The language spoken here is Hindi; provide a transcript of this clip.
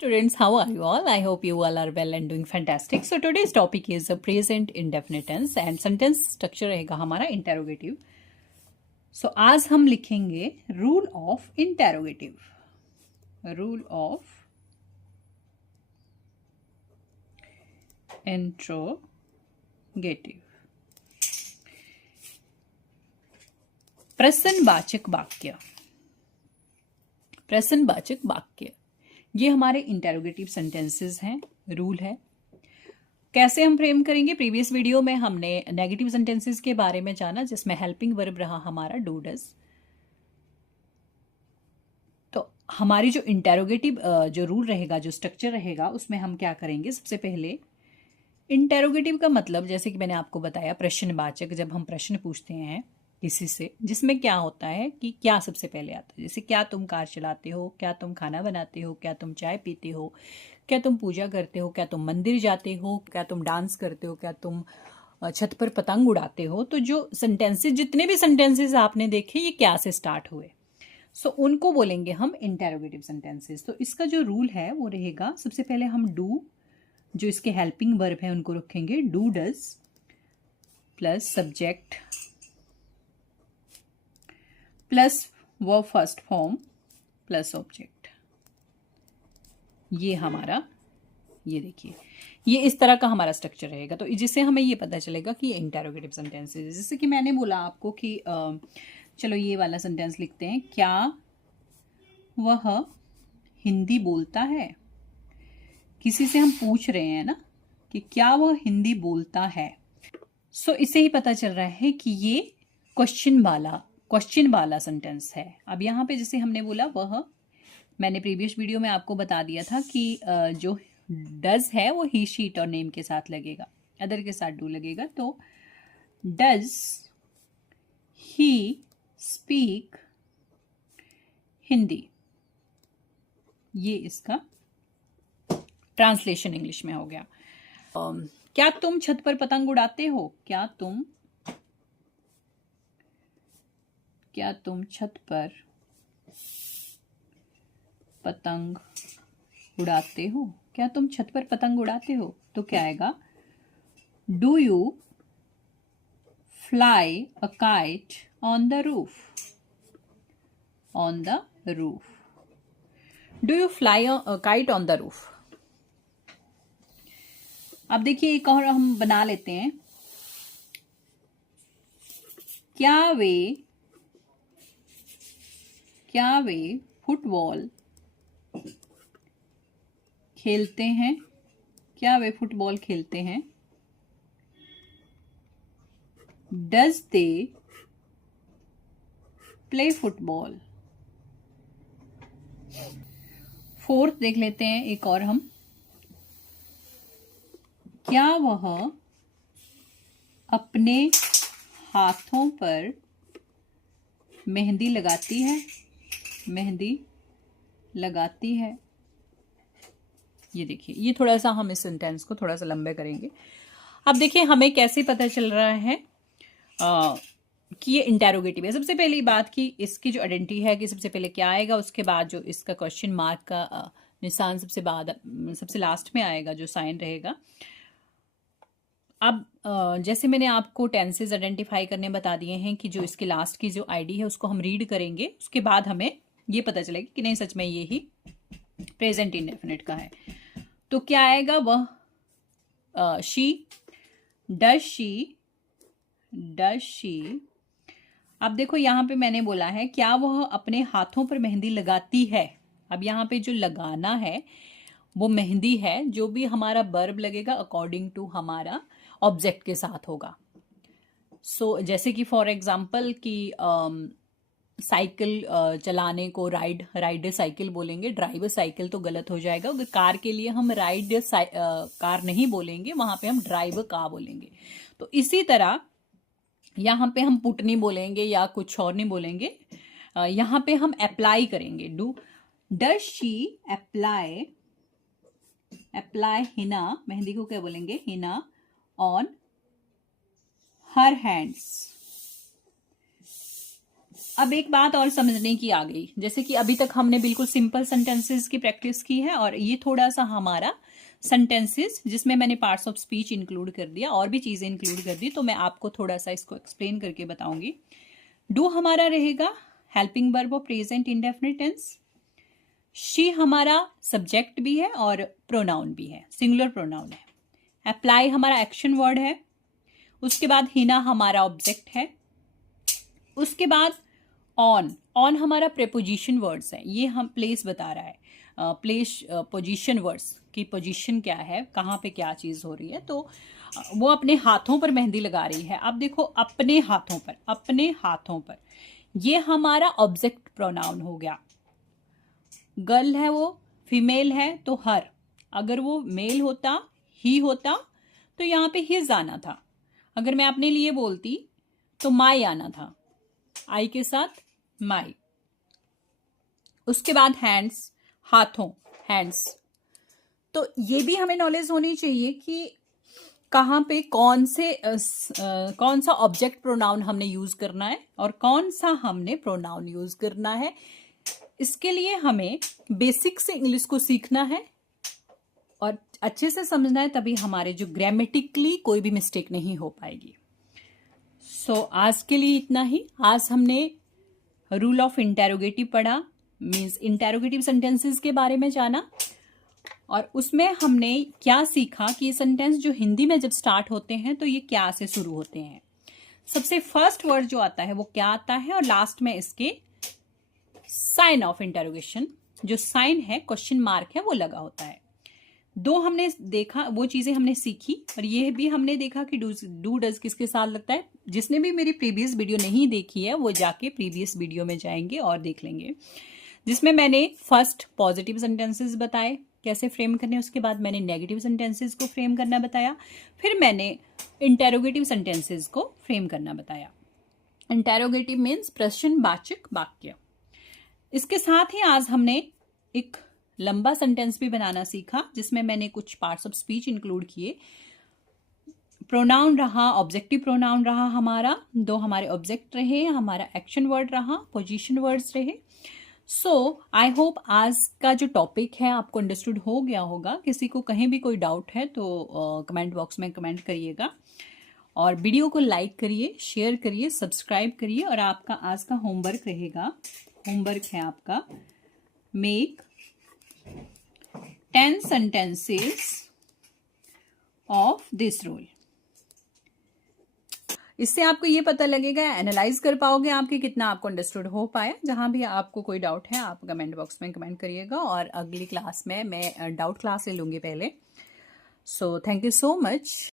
Students, how are you all? I hope you all are well and doing fantastic. So today's topic is the present indefinite tense and sentence structure रहेगा हमारा interrogative. So आज हम लिखेंगे rule of interrogative. Rule of interrogative. प्रश्नवाचक वाक्य. प्रश्नवाचक वाक्य ये हमारे इंटेरोगेटिव सेंटेंसेस हैं, रूल है. कैसे हम फ्रेम करेंगे? प्रीवियस वीडियो में हमने नेगेटिव सेंटेंसेस के बारे में जाना, जिसमें हेल्पिंग वर्ब रहा हमारा डू डज. तो हमारी जो इंटेरोगेटिव जो रूल रहेगा, जो स्ट्रक्चर रहेगा, उसमें हम क्या करेंगे? सबसे पहले इंटेरोगेटिव का मतलब, जैसे कि मैंने आपको बताया, प्रश्नवाचक. जब हम प्रश्न पूछते हैं किसी से, जिसमें क्या होता है कि क्या सबसे पहले आता है. जैसे क्या तुम कार चलाते हो, क्या तुम खाना बनाते हो, क्या तुम चाय पीते हो, क्या तुम पूजा करते हो, क्या तुम मंदिर जाते हो, क्या तुम डांस करते हो, क्या तुम छत पर पतंग उड़ाते हो. तो जो सेंटेंसेस, जितने भी सेंटेंसेस आपने देखे, ये क्या से स्टार्ट हुए, सो उनको बोलेंगे हम इंटेरोगेटिव सेंटेंसेस. तो इसका जो रूल है वो रहेगा, सबसे पहले हम डू, जो इसके हेल्पिंग वर्ब है, उनको रखेंगे. Do does plus subject plus verb first form plus object. ये हमारा, ये देखिए, ये इस तरह का हमारा स्ट्रक्चर रहेगा. तो जिससे हमें ये पता चलेगा कि ये इंटेरोगेटिव सेंटेंस है. जैसे कि मैंने बोला आपको कि चलो ये वाला सेंटेंस लिखते हैं. क्या वह हिंदी बोलता है? किसी से हम पूछ रहे हैं ना कि क्या वह हिंदी बोलता है. सो इससे ही पता चल रहा है कि ये क्वेश्चन वाला सेंटेंस है. अब यहाँ पे जैसे हमने बोला वह, मैंने प्रीवियस वीडियो में आपको बता दिया था कि जो डज है वो ही, शीट और नेम के साथ लगेगा, अदर के साथ डू लगेगा. तो डज ही स्पीक हिंदी, ये इसका ट्रांसलेशन इंग्लिश में हो गया. क्या तुम छत पर पतंग उड़ाते हो? क्या तुम छत पर पतंग उड़ाते हो? क्या तुम छत पर पतंग उड़ाते हो? तो क्या आएगा? Do you fly a kite on the roof? On the roof. Do you fly a kite on the roof. अब देखिए एक और हम बना लेते हैं. क्या वे फुटबॉल खेलते हैं? क्या वे फुटबॉल खेलते हैं? Does they play football. Fourth देख लेते हैं एक और हम. क्या वह अपने हाथों पर मेहंदी लगाती है? मेहंदी लगाती है. ये देखिए, ये थोड़ा सा हम इस सेंटेंस को थोड़ा सा लंबे करेंगे. अब देखिए हमें कैसे पता चल रहा है कि ये इंटेरोगेटिव है. सबसे पहली बात कि इसकी जो आइडेंटिटी है कि सबसे पहले क्या आएगा, उसके बाद जो इसका क्वेश्चन मार्क का निशान सबसे लास्ट में आएगा, जो साइन रहेगा. अब जैसे मैंने आपको टेंसेस आइडेंटिफाई करने बता दिए हैं कि जो इसके लास्ट की जो आईडी है उसको हम रीड करेंगे, उसके बाद हमें ये पता चलेगा कि नहीं, सच में ये ही प्रेजेंट इंडेफिनिट का है. तो क्या आएगा? वह, शी, डज शी. अब देखो यहाँ पे मैंने बोला है क्या वह अपने हाथों पर मेहंदी लगाती है. अब यहाँ पे जो लगाना है वो मेहंदी है. जो भी हमारा वर्ब लगेगा अकॉर्डिंग टू हमारा ऑब्जेक्ट के साथ होगा. सो जैसे कि फॉर एग्जाम्पल कि साइकिल चलाने को राइड साइकिल बोलेंगे. ड्राइव साइकिल तो गलत हो जाएगा. अगर कार के लिए हम राइड कार नहीं बोलेंगे, वहां पे हम ड्राइव कार बोलेंगे. तो इसी तरह यहाँ पे हम पुट नहीं बोलेंगे या कुछ और नहीं बोलेंगे. यहाँ पे हम अप्लाई करेंगे. Does she apply Hina, mehndi को क्या बोलेंगे? हिना. ऑन हर हैंड्स, अब एक बात और समझने की आ गई, जैसे कि अभी तक हमने बिल्कुल सिंपल सेंटेंसेस की प्रैक्टिस की है, और ये थोड़ा सा हमारा सेंटेंसेस जिसमें मैंने पार्ट्स ऑफ स्पीच इंक्लूड कर दिया और भी चीजें इंक्लूड कर दी, तो मैं आपको थोड़ा सा इसको एक्सप्लेन करके बताऊंगी। डू हमारा रहेगा helping verb of present indefinite tense. She हमारा सब्जेक्ट भी है और प्रोनाउन भी है, सिंगुलर प्रोनाउन है। अप्लाई हमारा एक्शन वर्ड है। उसके बाद हिना हमारा ऑब्जेक्ट है। उसके बाद ऑन हमारा प्रेपोजिशन वर्ड्स है, ये हम प्लेस बता रहा है, प्लेस पोजीशन वर्ड्स की पोजीशन क्या है, कहाँ पे क्या चीज हो रही है। तो वो अपने हाथों पर मेहंदी लगा रही है। अब देखो अपने हाथों पर, अपने हाथों पर, ये हमारा ऑब्जेक्ट प्रोनाउन हो गया। गर्ल है वो, फीमेल है तो हर, अगर वो मेल होता, ही होता, तो यहाँ पे हिज आना था। अगर मैं अपने लिए बोलती तो माई आना था, आई के साथ माई। उसके बाद हैंड्स, हाथों, हैंड्स। तो ये भी हमें नॉलेज होनी चाहिए कि कहाँ पे कौन सा ऑब्जेक्ट प्रोनाउन हमने यूज करना है और कौन सा हमने प्रोनाउन यूज करना है। इसके लिए हमें बेसिक से इंग्लिश को सीखना है और अच्छे से समझना है, तभी हमारे जो ग्रामेटिकली कोई भी मिस्टेक नहीं हो पाएगी। सो आज के लिए इतना ही। आज हमने रूल ऑफ इंटेरोगेटिव पढ़ा, मीन्स इंटेरोगेटिव सेंटेंसेस के बारे में जाना, और उसमें हमने क्या सीखा कि ये सेंटेंस जो हिंदी में जब स्टार्ट होते हैं तो ये क्या से शुरू होते हैं। सबसे फर्स्ट वर्ड जो आता है वो क्या आता है, और लास्ट में इसके साइन ऑफ इंटेरोगेशन, जो साइन है, क्वेश्चन मार्क है, वो लगा होता है। दो हमने देखा, वो चीजें हमने सीखी, और ये भी हमने देखा कि डू डज किसके साथ लगता है। जिसने भी मेरी प्रीवियस वीडियो नहीं देखी है वो जाके प्रीवियस वीडियो में जाएंगे और देख लेंगे, जिसमें मैंने फर्स्ट पॉजिटिव सेंटेंसेस बताए कैसे फ्रेम करने, उसके बाद मैंने नेगेटिव सेंटेंसेस को फ्रेम करना बताया, फिर मैंने इंटेरोगेटिव सेंटेंसेस को फ्रेम करना बताया। इंटेरोगेटिव मीन्स प्रश्नवाचक वाक्य। इसके साथ ही आज हमने एक लंबा सेंटेंस भी बनाना सीखा, जिसमें मैंने कुछ पार्ट्स ऑफ स्पीच इंक्लूड किए। प्रोनाउन रहा, ऑब्जेक्टिव प्रोनाउन रहा हमारा, दो हमारे ऑब्जेक्ट रहे, हमारा एक्शन वर्ड रहा, पोजीशन वर्ड्स रहे। सो आई होप आज का जो टॉपिक है आपको अंडरस्टूड हो गया होगा। किसी को कहीं भी कोई डाउट है तो कमेंट बॉक्स में कमेंट करिएगा, और वीडियो को लाइक करिए, शेयर करिए, सब्सक्राइब करिए। और आपका आज का होमवर्क रहेगा, होमवर्क है आपका, make 10 sentences of this rule. इससे आपको ये पता लगेगा, एनालाइज कर पाओगे आपके कितना आपको अंडरस्टूड हो पाया। जहां भी आपको कोई डाउट है आप कमेंट बॉक्स में कमेंट करिएगा, और अगली क्लास में मैं डाउट क्लास ले लूंगी पहले। So thank you so much.